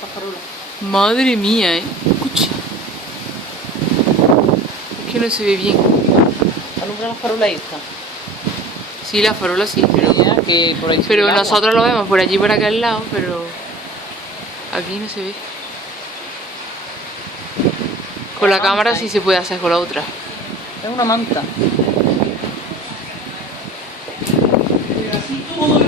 La farola. Madre mía, escucha. Es que no se ve bien. Alumbra la farola esta. Sí, la farola sí, pero... Ya, que por ahí sube Pero el agua. nosotros lo vemos por allí, por aquel lado, pero... Aquí no se ve. Con la cámara sí se puede hacer con la otra. Es una manta. Pero así todo